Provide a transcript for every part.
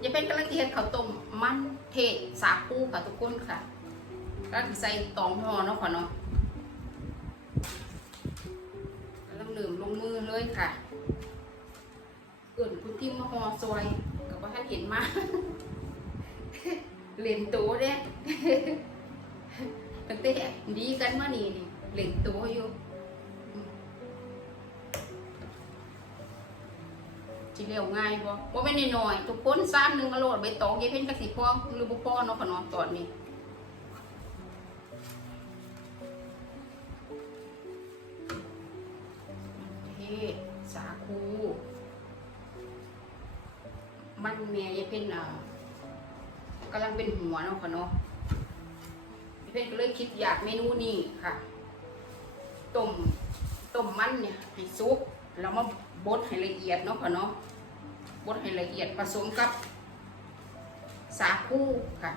อย่ายเพนกำลังจะเฮ็ดข้าต้มมันเทศสาคูค่ะทุกคนค่ะกำลังใส่ตองหอเนาะค่ะเนาะกำลังลืมลงมือเลยค่ะเอื่นคุณที่มาหอซอยกับว่าท่านเห็นมาเหรียญตัวเด้ตั้งแต่ดีกันมานี่นี่เหรียญตัวอยู่ สิเร็วง่ายบ่บ่แม่นน้อยๆทุกคนซ้ำหนึ่งมาโหลดใบตองยายเพ็ญกะสิพ่อหรือบ่พอเนาะขนมตอนนี้เทศสาคู มันแม่ยายเพ็ญอะกำลังเป็นหัวเนาะค่ะเนาะยเพ็ญก็เลยคิดอยากเมนูนี้ค่ะต้มต้มมันเนี่ยให้สุกแล้วมาบดให้ละเอียดเนาะค่ะเนาะ บดให้ละเอียดผสมกับสาคูค่ะ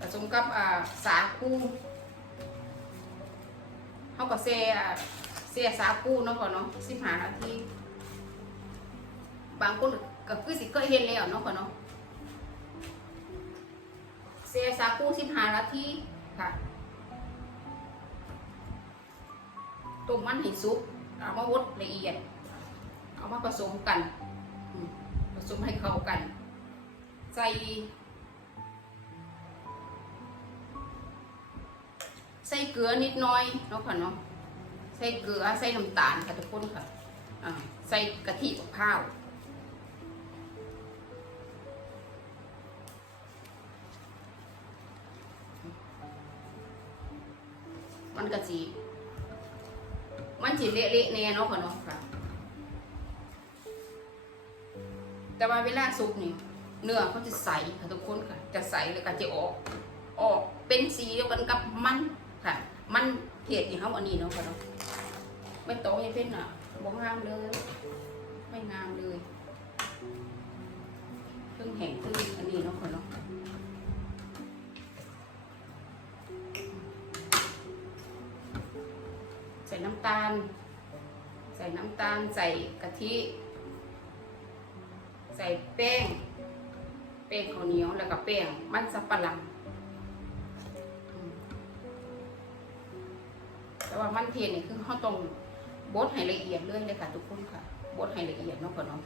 ผสมกับอ่าสาคูเขาก็เซ่เซ่สาคูเนาะก่อนเนาะสิบห้านาทีบางคนก็คือสิเคยเห็นแล้วเนาะก่อนเนาะเซ่สาคูสิบห้านาทีค่ะต้มมันให้สุกเอามาบดละเอียด เอามาผสมกัน สมให้เข้ากัน ใส่ใส่เกลือนิดน้อยเนาะค่ะเนาะใส่เกลือใส่น้ำตาลค่ะทุกคนค่ะใส่กะทิกับข้าวมันกะจีมันจีเละๆแน่เนาะค่ะเนาะค่ะ แต่ว่าเวลาสุกนี่เนื้อเขาจะใสค่ะทุกคนค่ะ จะใสแล้วก็จะออกออกเป็นสีเดียวกันกับมันค่ะ มันเทศนี่เขาอันนี้เนาะค่ะเนาะไม่โตยังเป็นอะบ่งามเลย ไม่งามเลยเครื่องแห้งเครื่องอันนี้เนาะค่ะเนาะใส่น้ำตาล ใส่น้ำตาลใส่กะทิ ใส่แป้ง แป้งข้าวเหนียวแล้วก็แป้งมันสับปะหลังแต่ว่ามันเทียนนี่คือเขาต้องบดให้ละเอียดเลยเลยค่ะ ทุกคนค่ะบดให้ละเอียดเนาะก่อนเนาะ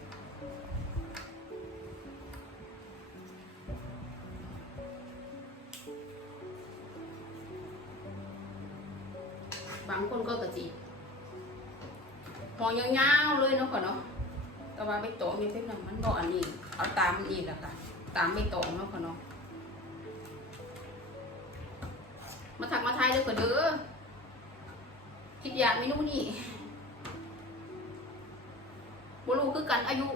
บางคนก็กะจิหอยาวๆเลยเนาะก่อนเนาะ แต่ว่าไม่โตมีเป็นหนังมันบ่อันนี้ เอาตามนี่แหละค่ะ ตามไม่โตเนาะค่ะเนาะ มาถักมาทายเลยก่อเด้อคิดอยากเมนูนี้บรูคือกันอายุ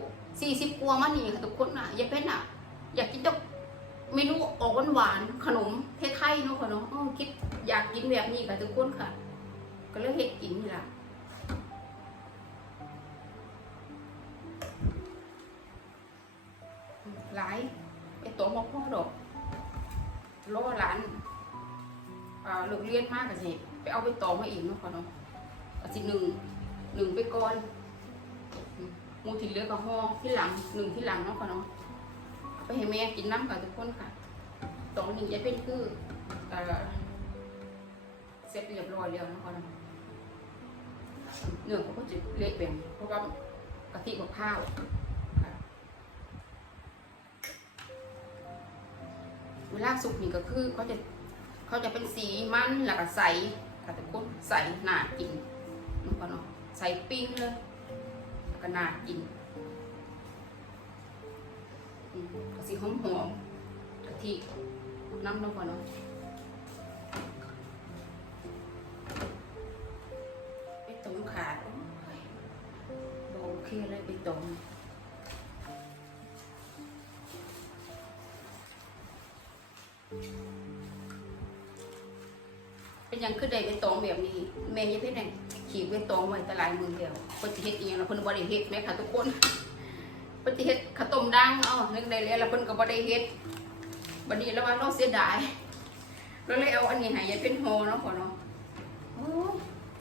สี่สิบกว่ามานี่ค่ะทุกคนน่ะอย่าเป็นอะ อยากกินต่เมนูออกหวานๆขนมไทยๆเนาะค่ะเนาะคิดอยากกินแบบนี้ค่ะทุกคนค่ะ ก็เลยเฮ็ดกินนี่แหละ หลายไปโตมาพ่อดอกรอหลานอ่าเลิกเรียนมากกสิไปเอาไปต่อมาอีกเนาะค่ะเนาะสิหนึ่งหนึ่งไปก่อนมูที่เหลือก็ห่อที่หลังหนึ่งที่หลังเนาะค่ะเนาะเอาไปให้แม่กินน้ำกับทุกคนค่ะตอนนี้ยายเป็นคือเออเสร็จเรียบร้อยแล้วเนาะค่ะเนาะเนื้อเขาก็จะเละแบบเพราะว่ากะทิกับข้าว เวลาสุกนี่ก็คือเขาจะเขาจะเป็นสีมันแล้วก็ใสค่ะแต่คนใสหนากินนึกว่าเนาะใสปิ้งเลยแล้วก็หนากินก็สีหอมหอมกะทิน้ำลงก่อนเนาะไปตรงขาดโอ้ยบ่โอเคเลยไปตร เป็นยังคือได้ไปตองแบบนี้ แม่ยังเพิ่นได้ขี่ไปตองไว้ตลายมือเดียวเพิ่นสิเฮ็ดอีหยังแล้วเพิ่นบ่ได้เฮ็ดแม่ค่ะทุกคนเพิ่นสิเฮ็ดข้าวต้มดังเอ้านึกได้แล้วแล้วเพิ่นก็บ่ได้เฮ็ดบัดนี้แล้วว่าเราเสียดายเราเลยเอาอันนี้ให้ยายเป็นโฮเนาะพ่อเนาะโอ้ย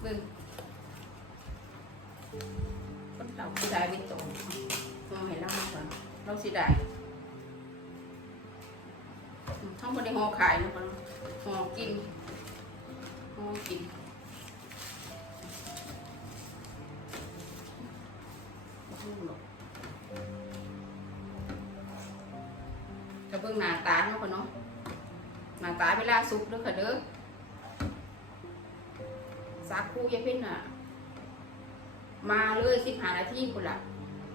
เบิ่งสิได้ไม่ตรงเอาให้เรามาก่อนเราสิได้ ห่อขายนะก่อนห่อกินห่อกินบ่รู้หรอกจะเบิ่งหน้าตาเนาะก่อนเนาะหน้าตาเวลาสุกเด้อค่ะเด้อสาคูยายเพ่นน่ะ มาเลยสิบหานาทีคุณละ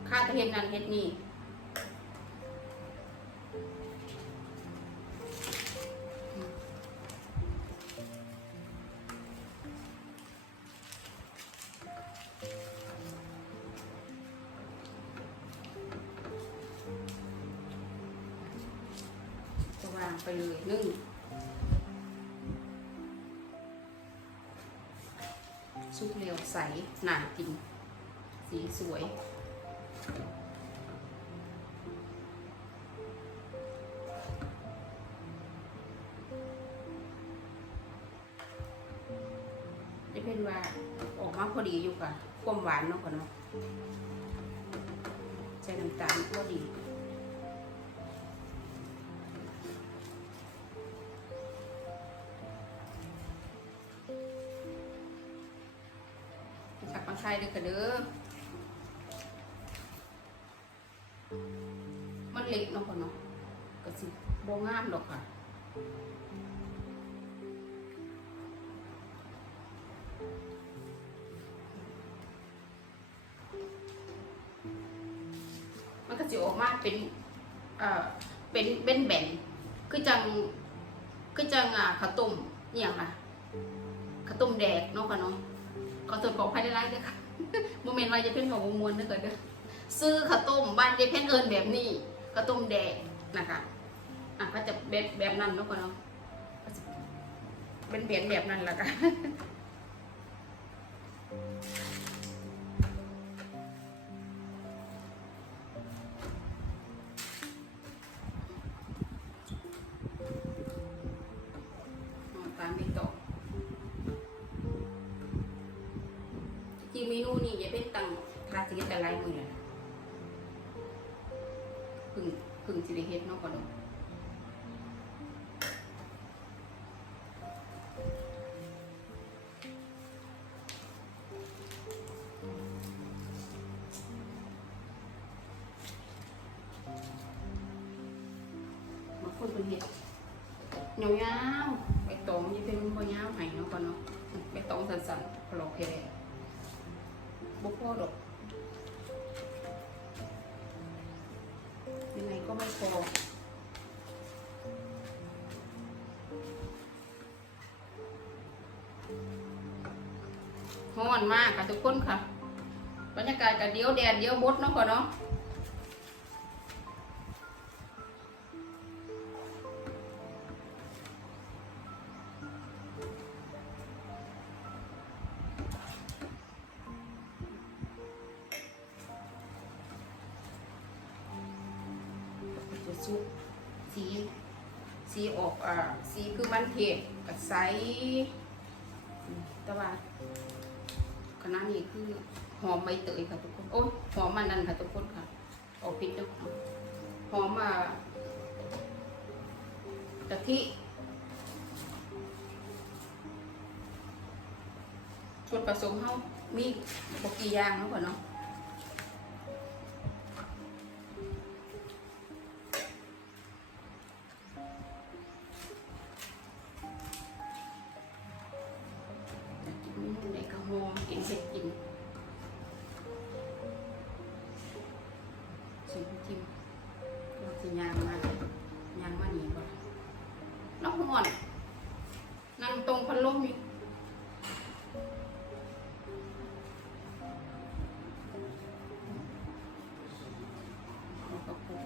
ค่าตะเฮ็ดนั้นเฮ็ดนี่ ซุปเร็วใสหนากินสีสวย จะเป็นว่าออกมาพอดีอยู่ค่ะความหวานเนาะก่อนเนาะใส่น้ำตาลพอดีางไทยเลยค่ะเด้อมันเล็กเนาะพ่อเนาะก็สิบ่งามดอกค่ะมันก็สิออกมาเป็น เอ่อ เป็นเป็นแบนคือจัง คือจังอะข้าวต้มอหย่างอะข้าวต้มแดกเนาะค่ะเนาะขอตรวจของภายในร้านด้วยค่ะ เมนต์ว่าจะเพ่นของวงมวลนะก่อนเด้อซื้อข้าวต้มบ้านจะเพ่นเอิญแบบนี้ข้าวต้มแดงนะคะอะก็จะแบบแบบนั้นเนาะก่อนเนาะเป็นเบียนแบบนั้นแหละค่ะ ทาสิเฮ็ดแต่ลายมือเลยพึ่งพึ่งสิได้เฮ็ดเนาะก่อนเนาะมาคนเป็นเฮ็ดยาวๆใบตองนี่เป็นบ่ยาวให้เนาะก่อนเนาะใบตองสั้นๆพอเราแค่บุพอดอก ยังไงก็ไม่พอห้อนมากค่ะทุกคนค่ะ บรรยากาศกับเดียวแดดเดียวบดเนาะก่อนเนาะ ใสแต่ว่าคณะนี้คือหอมใบเตยค่ะทุกคน โอ้ยหอมมันนั่นค่ะทุกคนค่ะออกพิษเจ้าของหอมอ่ากะทิส่วนผสมเฮามีบกี่อย่างเนาะก่อนเนาะ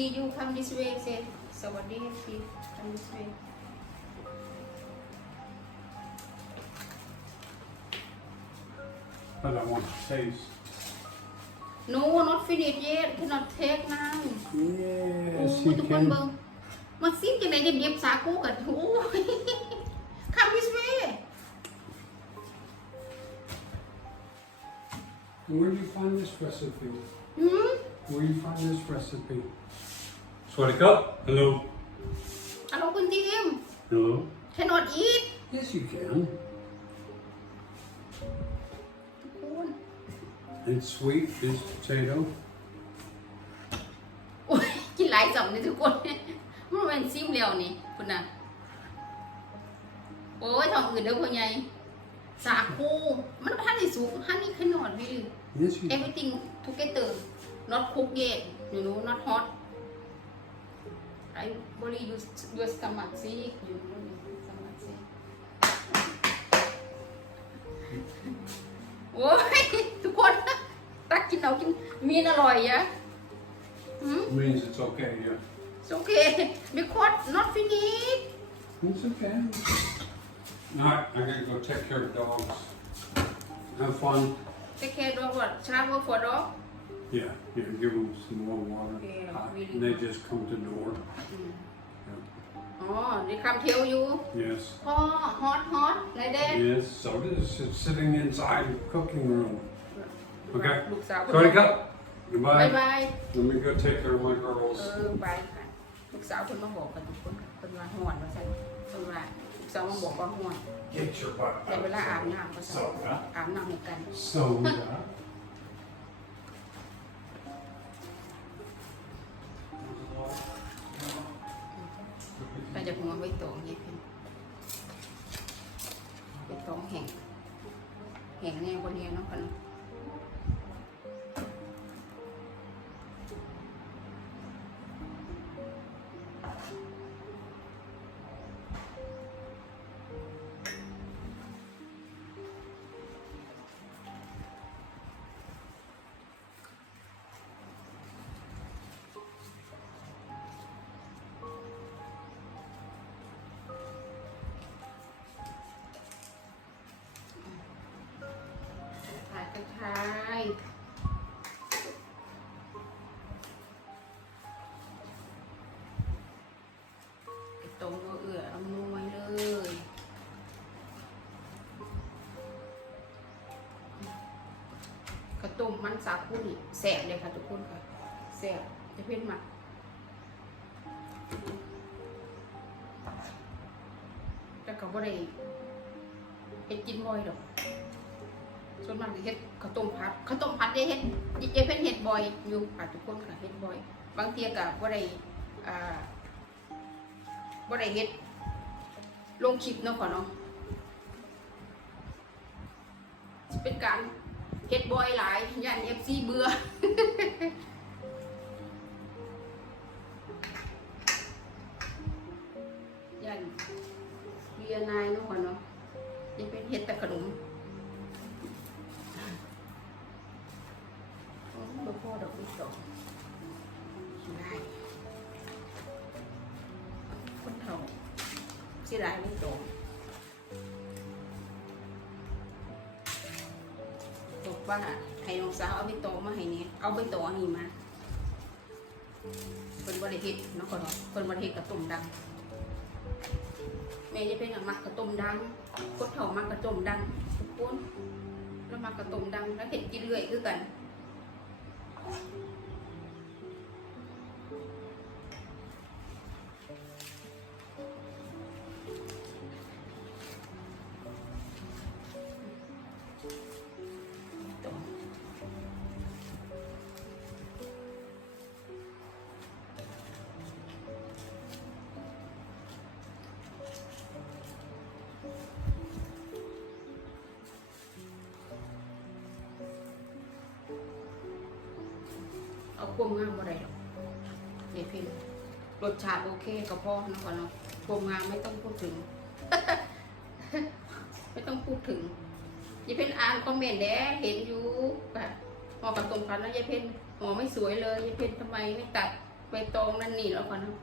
FCC you come this way say สวัสดี FC come this way But I want to taste. no not finish yet cannot take now โอ้ Yes, ทุ you กคนเบิ่ง can. มันซิมจังไดเย็บๆสาคูกันโอ้ย come this way Where do you find this recipe? หืม Where do you find this recipe? Swadika. Hello. ฮัลโหลคุณทีม Hello. cannot eat Yes, you can. ทุกคน It's sweet. This potato. โอ้ยกินหลายจ่องเลยทุกคนมันเป็นซิมเร็วนี่คุณน่ะโอ้ยทองอื่นเด้อพ่อใหญ่สาคูมันพันในสุกฮันนี่ cannot really Yes, you can. everything together not cook yet you know not hot I only use your stomach see you know your stomach see โอ้ย ทุกคน ตักกินเอากินมีนอร่อยยะหืม Means it's okay, yeah. it's okay because not finished It's okay. No, I gotta go take care of dogs. Have fun. take care of what travel for dog Yeah, yeah, give them some more water. Yeah, Hot. really And they good. just come to door. อ๋อ they come tell you Yes. พ่อ hot hot like that Yes, so this is sitting inside the cooking room. Okay. ลูกสาว Sorry, cut. บาย Goodbye. บาย Let me go take care of my เอ girls. อบายค่ะลูกสาวคนมาบอกกันทุกคนคนว่าห่อนว่าสั่นคนว่าลูกสาวมาบอกว่าห่อน Get your butt แต่เวลาอาบน้ำก็สั่น Soda. อาบน้ำให้กัน Soda. มันสาคูนี่แสบเลยค่ะทุกคนค่ะแสบจะเพ่นมักแต่ก็บ่ได้เฮ็ดกินบ่อยดอก ส่วนมากจะเฮ็ดข้าวต้มผัดข้าวต้มผัดได้เฮ็ดยายเพิ่นเฮ็ดบ่อยอยู่ค่ะทุกคนค่ะเฮ็ดบ่อย บางเทีก็บ่ได้อ่าบ่ได้เฮ็ดลงคลิปเนาะค่ะเนาะเป็นการเฮ็ดบ่อย หลายย่เบื่อย่านเบียนายนาะค่ะเนาะยายเพิ่นเฮ็ดแต่ขนมหลวงพ่อดอกอีกดอกได้คนเฒ่าสิได้ไม่ตรงบอก ว่าให้น้องสาวเอาไปตองมาให้เนี่ยเอาไปตองอันนี้มาคนบริเฮ็ดเนาะก่อนคนาะเป็นบริเฮ็ดกระตุ่มดังแม่จะเป็นอะมักกระตุ่มดังกดเถ่ามักกระตุ่มดังทุกคนแล้วมักกระตุ่มดังแล้วเห็ดกินเรื่อยคือกัน ความงามบ่ได้หรอกเดี๋ยวเพิ่รสชาติโอเคก็พอนะก่อนเนาะความงามไม่ต้องพูดถึง ไม่ต้องพูดถึงย่าเป็นอ่านคอมเมนต์เด้เห็นอยู่แบบห่อกระตรงกันนะยายเพนห่อไม่สวยเลยยายเพนทำไมไม่ตัดใบตองนั่นนี่แล้วก่อนเนาะ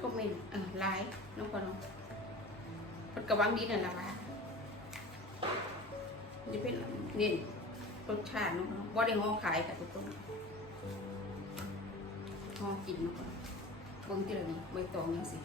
คอมเมนต์เออไลน์น้องก่อนเนาะมันกระวังดีนั่นแหละวะยายเพนเน้น รสชาติเนาะเนาะบ่ได้ห่อขายค่ะทุกคนห่อกินเนาะเบิ่งที่ละนี่ใบตองยังสิ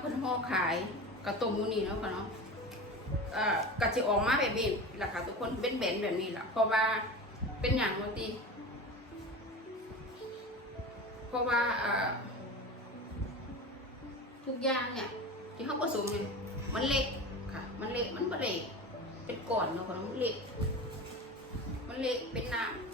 เพิ่นห่อขายกระต้มมูนี่เนาะค่ะเนาะเอ่อกะจะออกมาแบบนี้แหละค่ะทุกคนเป็นแบนแบบนี้แหละเพราะว่าเป็นอย่างบางทีเพราะว่าทุกอย่างเนี่ยที่เขาผสมเนี่ยมันเละค่ะ มันเละมันไม่ได้เป็นก้อนเนาะค่ะมันเละมันเละเป็นน้ำ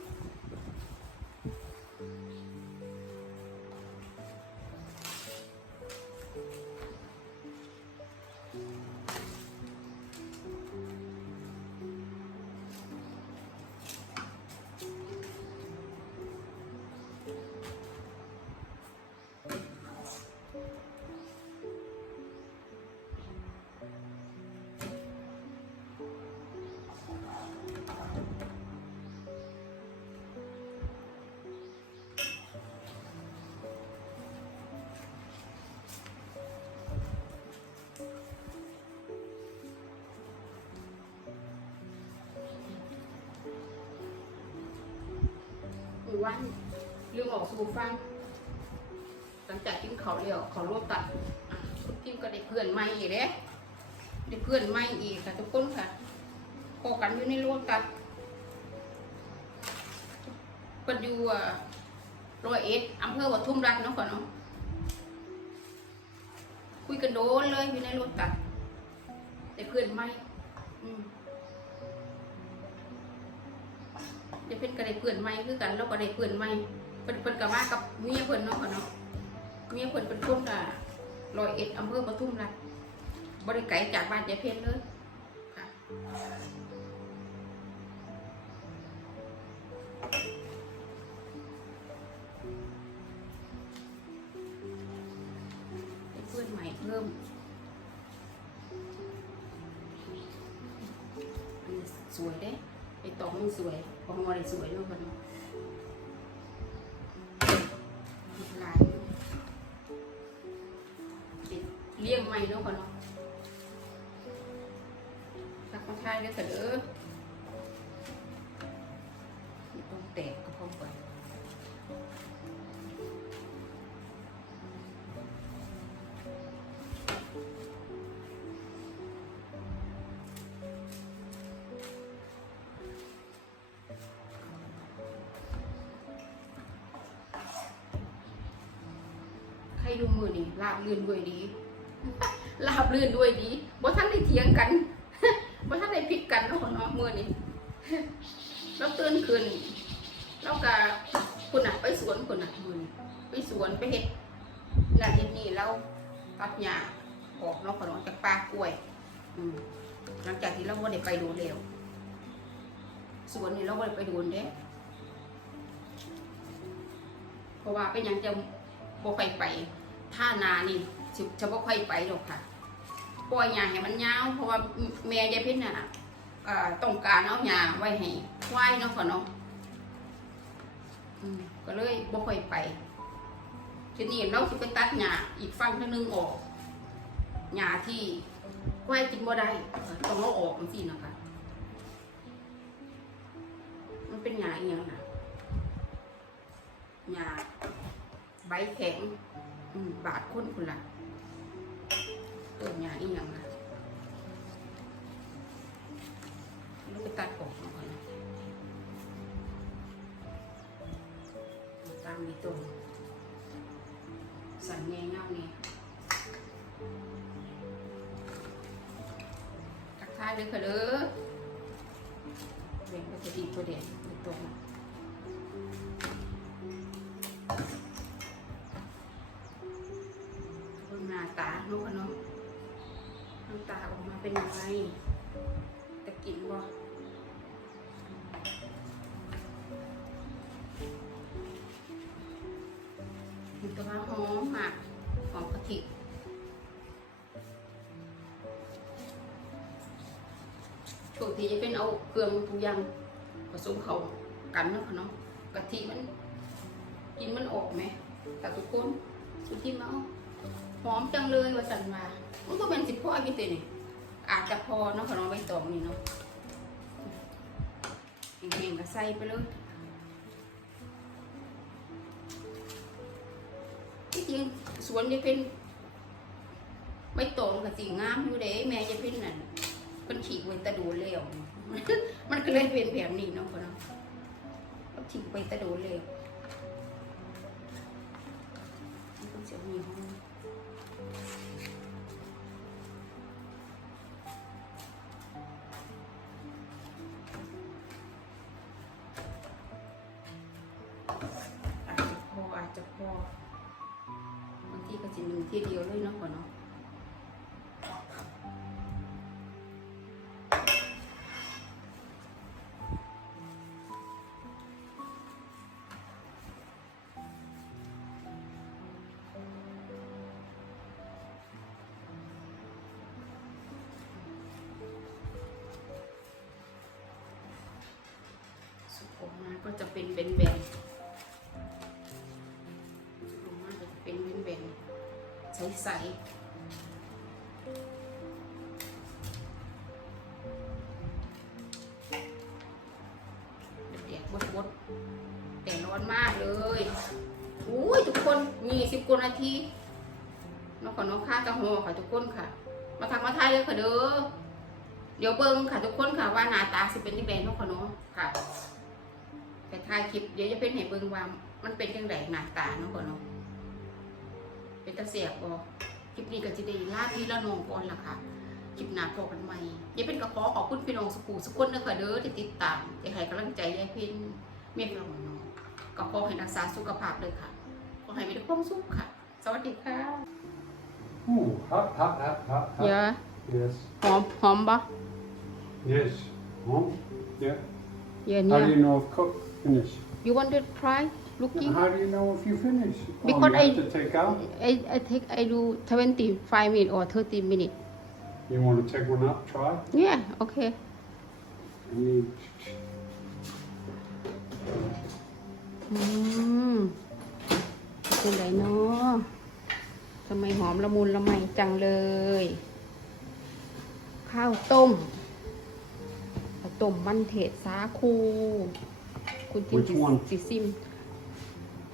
ว่าลืมออกสู่ฟัง หลังจากกินเขาวแล้วเขารวบตัดอะกินก็ได้เพื่อนใหม่อีกเด้ได้เพื่อนใหม่อีกค่ะทุกคนค่ะพอกันอยู่ในรวบตัดเปิดอยู่อะร้อยเอ็ดอำเภอวัดทุ่มรัฐเนาะก่อนเนาะคุยกันโดนเลยอยู่ในรถตัดได้เพื่อนใหม่ ก็ได้เพื่อนใหม่คือกันเราก็ได้เพื่อนใหม่เพิ่นเพิ่นก็มากับเมียเพิ่นเนาะค่ะเนาะเมียเพิ่นเป็นคนอะร้อยเอ็ดอำเภอปทุมรัฐบริไกลจากบ้านยายเพชรเลยค่ะ งสวยพอมอได้สวยด้วยคนลายเลี้ยงใหม่ด้วยคนเนาะทักมาทยด้วยเถอะ ใครดูมือนี่ลาบลื่นด้วยดีลาบลื่นด้วยดีบ่ท่านได้เถียงกันบ่ท่านได้ผิดกันเนาะเนาะมือนี่เราตื่นขึ้นเราก็คุณน่ะไปสวนคุณน่ะมือนี่ไปสวนไปเฮ็ดนั่นเฮ็ดนี่เราตัดหญ้าออกเนาะคนเนจากป่ากล้วยอืหลังจากที่เราบ่ได้ไปโดนแล้วสวนนี่เราบ่ได้ไปโดนเด้เพราะว่าเป็นยังจะบ่ค่อยไป ท่านานี่สิจะบ่ค่อยไปหรอกค่ะปล่อยหญ้าให้มันยาวเพราะว่าแม่ยายพ็ญน่ะต้องการเอาหญ้าไว้ให้ควายเนาะค่ะเนาะก็เลยบ่ค่อยไปทีนี้เราสิไปตัดหญ้าอีกฝั่งหนึงออกหญ้าที่ควายกินบ่ได้ต้องเอาออกจังซี่นะคะมันเป็นหญ้าอีหยังน่ะหญ้าใบแข็ง บาดคนคุณละเติมยาอีหยังนะลูกตัดออกมาก่อนนะตามนี้ตรงสันแง่เงาเนี่ยทักทายเลยค่ะเด้อเรียนก็จะดีกว่าเด่นในตัวนะ เป็นยังไงจะกินบ่มันจะว่าหอมมากหอมกะทิปกติจะเป็นเอาเครื่องทุกอย่างผสมเขากันเนาะค่ะเนาะกะทิมัน กินมันออกไหมแต่ทุกคนทุกที่มาหอมจังเลยว่าสันมามันก็เป็นสิบพ่อพี่เตนี่ อาจจะพอเนาะขนมใบตองนี่เนาะเองๆก็ใส่ไปเลยที่จริงสวนจะเป็นใบตองกับสีงามอยู่เด้แม่จะเป็นนั่นเป็นฉีกไว้ตะดูแล้วมันก็เลยเป็นแบบนี้เนาะคนเนาะเอาฉีกไว้ตะดูแล้วมันก็จะมีห้อง มาก็จะเป็นแบนๆสุกออกมาก็จะเป็นแบนๆใสๆเด็ดๆบดๆแต่ร้อนมากเลยอุ้ยทุกคนมีสิบกว่านาทีน้องขอน้องค่ากระหอค่ะทุกคนค่ะ มาทางมาไทยเลยค่ะเด้อเดี๋ยวเบิ้งค่ะทุกคนค่ะว่าหน้าตาสิเป็นยังไงนาะค่ะเนาะค่ะ ถ่ายคลิปเดี๋ยวจะเป็นให้เบิ่งว่ามันเป็นจังไดหน้าตาเนาะก่อนเนาะเป็นตาเสียบบ่คลิปนี้ก็จะได้ลาพี่ละน้องก่อนล่ะค่ะคลิปหน้าพบกันใหม่อย่าเป็นกระขอขอบคุณพี่น้องสุขุสุขคนเด้อค่ะเด้อที่ติดตามที่ให้กำลังใจยายพินเมียเราเนาะก็ขอให้รักษาสุขภาพเลยค่ะขอให้มีแต่ความสุขค่ะ สวัสดีค่ะ Ooh, hot, hot, hot, hot, hot. เยอะ Yes. หอมหอมบ่ Yes. Mom? Yeah. เยอะ How เนี่ย do you know if cook finish? you want to try looking How do you know if you finish? Because oh, you have I- to take out? I I take I do 25 minutes or 30 minutes You want to take one out, try? yeah okay I need... อืมเป็นไรเนาะทำไมหอมละมุนละไมจังเลย ข้าวต้มข้าวต้มมันเทศสาคู คุณจิม Which one? สิซิม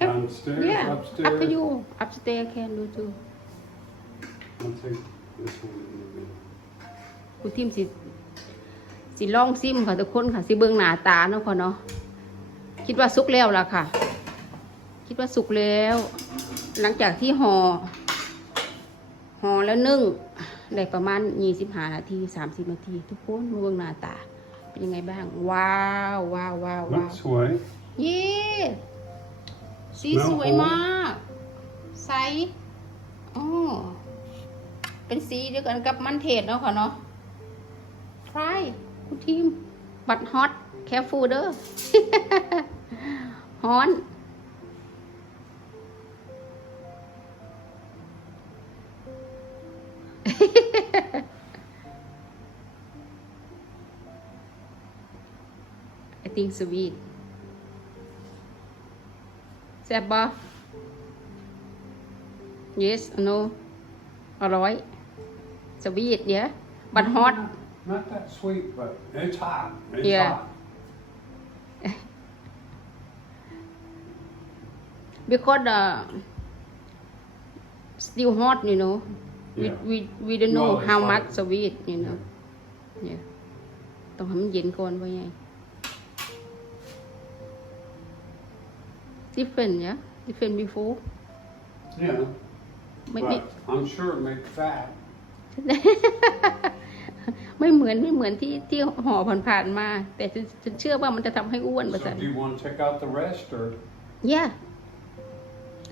Downstairs, yeah upstairs? up to you upstairs can do too I'll take this one in a minute. คุณทิมสิสิลองซิมค่ะทุกคนค่ะสิเบิ่งหน้าตาเนาะพอเนาะคิดว่าสุกแล้วล่ะค่ะ คิดว่าสุกแล้ว หลังจากที่หอ่อห่อแล้วนึ่งได้ประมาณยี่สิบห้านาทีสามสิบนาที ทุกคนมาเบิ่งหน้าตา เป็นยังไงบ้าง ว้าวว้าวว้าวว้าว Looks way. เย้สีแล้วสวยมากใสอ๋อเป็นสีเดียวกันกับมันเทศเนาะค่ะเนาะ try คุณทีม but hot careful เด้อฮ้อน I think sweet แซ่บบ่ yes no อร่อย sweet yeah but hot Not that sweet, but it's hot. It's Yeah. hot. because uh, still hot you know we Yeah. we we don't know No, it's how fine. much sweet you know yeah ต้องให้มันเย็นก่อนไว้ไง different yeah different before Yeah. ไม่ไม่ But I'm sure it makes fat. ไม่เหมือนไม่เหมือนที่ที่ห่อผ่านๆมา แต่ฉันฉันเชื่อว่ามันจะทำให้อ้วนประ So สัน do you want to take out the rest or? ย่า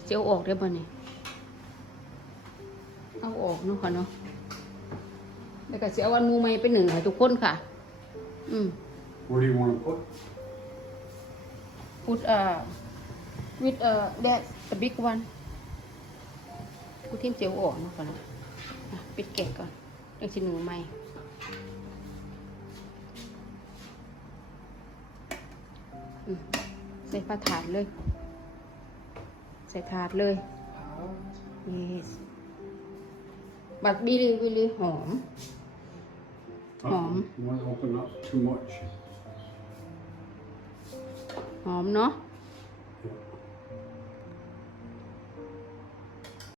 เจียวออกได้ป่ะเนี่ยเอาออกเนาะค่ะเนาะแล้วก็สิเอาอันหมูใหม่ไปหนึ่งให้ทุกคนค่ะ อืม What do you want to put? put uh with uh that the big one กูทิ้มเจียวอ่อนมาก่อนนะอะปิดแกะก่อนเดี๋ยวสิหนูใหม่อืมใส่ผ้าถาดเลย ใส่ถาดเลย yes บัดบิลีบิลีหอม Uh-oh, Mom. You want to open up too much. หอมเนาะ Mm.